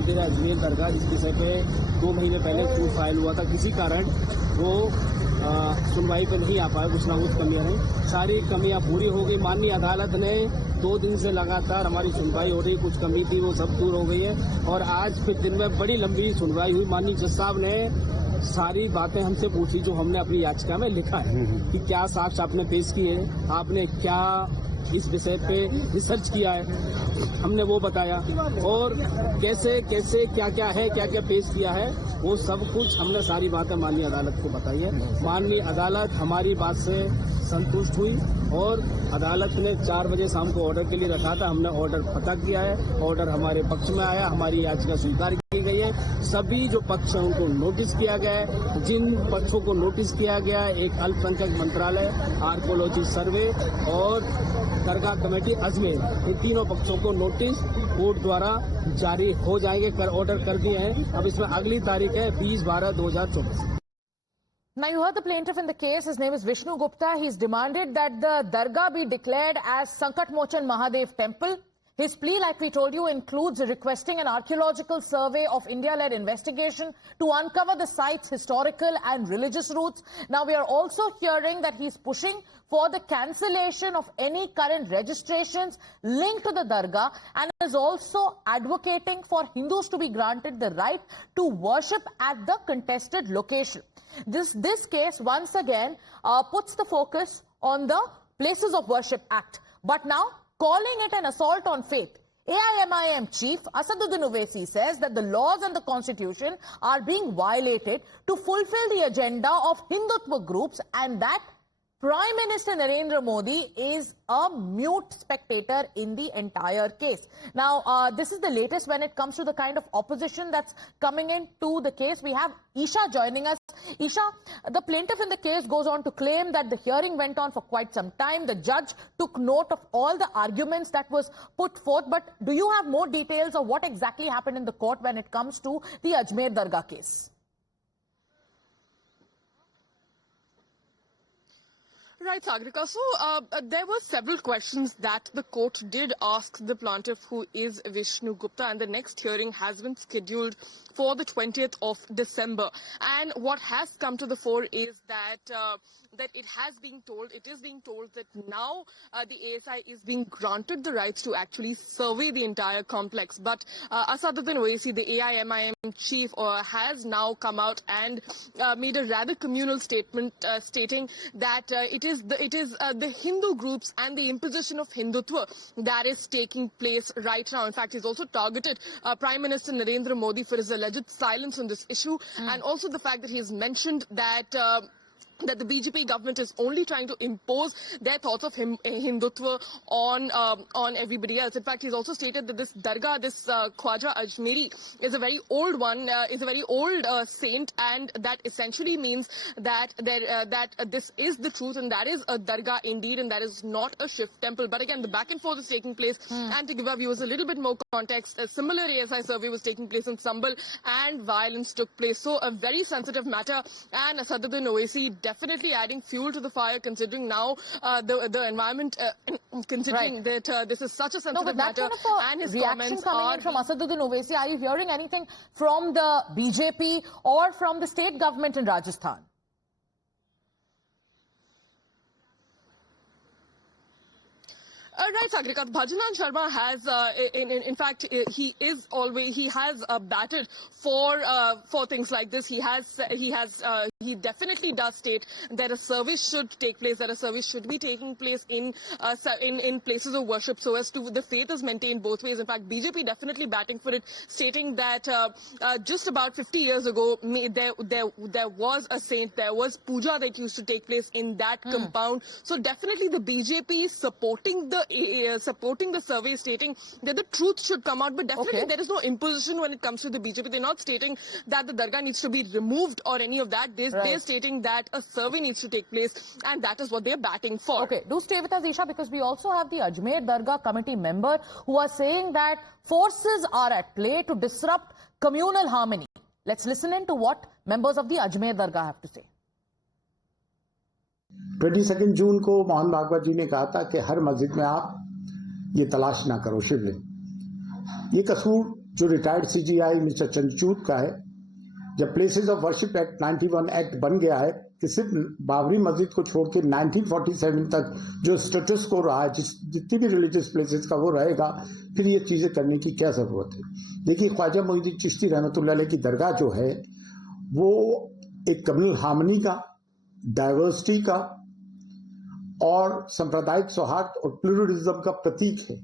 मंदिर है अजमेर दरगाह, जिस विषय पे 2 महीने पहले सूट फाइल हुआ था, किसी कारण वो सुनवाई पे नहीं आ पाए, कुछ ना कुछ कमियां रही। सारी कमियां पूरी हो गई। माननीय अदालत ने 2 दिन से लगातार हमारी सुनवाई हो रही, कुछ कमी थी वो सब दूर हो गई है और आज फिर दिन में बड़ी लंबी सुनवाई हुई। माननीय जज साहब ने सारी बातें हमसे पूछी जो हमने अपनी याचिका में लिखा है कि क्या साक्ष्य आपने पेश किए, आपने क्या इस विषय पे रिसर्च किया है, हमने वो बताया और कैसे कैसे क्या क्या है, क्या क्या पेश किया है, वो सब कुछ हमने सारी बातें माननीय अदालत को बताई है। माननीय अदालत हमारी बात से संतुष्ट हुई और अदालत ने 4 बजे शाम को ऑर्डर के लिए रखा था। हमने ऑर्डर पता किया है, ऑर्डर हमारे पक्ष में आया, हमारी याचिका स्वीकार की गई है। सभी जो पक्ष हैं उनको नोटिस किया गया है। जिन पक्षों को नोटिस किया गया है, एक अल्पसंख्यक मंत्रालय, आर्कोलॉजी सर्वे और दरगाह कमेटी अजमेर, इन तीनों पक्षों को नोटिस कोर्ट द्वारा जारी हो जाएंगे, ऑर्डर कर दिए हैं। अब इसमें अगली तारीख है 20/12/2024। Now you heard the plaintiff in the case. His name is Vishnu Gupta. He's demanded that the dargah be declared as Sankat Mochan Mahadev Temple. His plea, like we told you, includes requesting an archaeological survey of India-led investigation to uncover the site's historical and religious roots. Now we are also hearing that he's pushing for the cancellation of any current registrations linked to the dargah and is also advocating for Hindus to be granted the right to worship at the contested location. This case once again puts the focus on the Places of Worship Act, but now calling it an assault on faith. AIMIM chief Asaduddin Owaisi says that the laws and the constitution are being violated to fulfill the agenda of Hindutva groups and that Prime Minister Narendra Modi is a mute spectator in the entire case. Now, this is the latest when it comes to the kind of opposition that's coming into the case. We have Isha joining us. Isha, the plaintiff in the case goes on to claim that the hearing went on for quite some time. The judge took note of all the arguments that was put forth. But do you have more details of what exactly happened in the court when it comes to the Ajmer Dargah case? Right, Sagrika. So there were several questions that the court did ask the plaintiff, who is Vishnu Gupta, and the next hearing has been scheduled for the 20th of December. And what has come to the fore is that it is being told that now the ASI is being granted the rights to actually survey the entire complex. But Asaduddin Owaisi, the AIMIM chief, has now come out and made a rather communal statement stating that it is the Hindu groups and the imposition of Hindutva that is taking place right now. In fact, he's also targeted Prime Minister Narendra Modi for his alleged silence on this issue, and also the fact that he has mentioned that that the BJP government is only trying to impose their thoughts of Hindutva on everybody else. In fact, he's also stated that this dargah, this Khwaja Ajmeri, is a very old one, is a very old saint, and that essentially means that this is the truth, and that is a dargah indeed, and that is not a Shiv temple. But again, the back and forth is taking place, and to give our viewers a little bit more context, a similar ASI survey was taking place in Sambal, and violence took place. So a very sensitive matter, and Asaduddin Owaisi definitely adding fuel to the fire, considering now the environment, considering that this is such a sensitive matter, kind of and his reaction comments coming are in from Asaduddin Owaisi. Are you hearing anything from the BJP or from the state government in Rajasthan? Right, Sagrika. Bhajanan Sharma has, in fact, he has batted for things like this. He definitely does state that a service should take place, that a service should be taking place in places of worship, so as to the faith is maintained both ways. In fact, BJP definitely batting for it, stating that just about 50 years ago, there was a saint, there was puja that used to take place in that compound. So definitely the BJP is supporting the survey, stating that the truth should come out, but definitely there is no imposition when it comes to the BJP. They're not stating that the dargah needs to be removed or any of that. They're stating that a survey needs to take place, and that is what they're batting for. Okay, do stay with us, Isha, because we also have the Ajmer Dargah committee member who are saying that forces are at play to disrupt communal harmony. Let's listen in to what members of the Ajmer Dargah have to say. 22 जून को मोहन भागवत जी ने कहा था कि हर मस्जिद में आप ये तलाश ना करो शिवलिंग। ये कसूर जो रिटायर्ड सीजीआई मिस्टर चंद्रचूड़ का है, जब places of worship act 91 act बन गया है कि सिर्फ बाबरी मस्जिद को छोड़ के 1947 तक जो स्टेटस को रहा है, जितनी भी रिलीजियस प्लेसेस का वो रहेगा, फिर ये चीजें करने की क्या जरूरत है। देखिए, ख्वाजा मोइनुद्दीन चिश्ती रहमतुल्लाह अलैह की दरगाह जो है वो एक कम्युनल हार्मनी का, डाइवर्सिटी का और सांप्रदायिक सौहार्द और प्लूरलिज्म का प्रतीक है।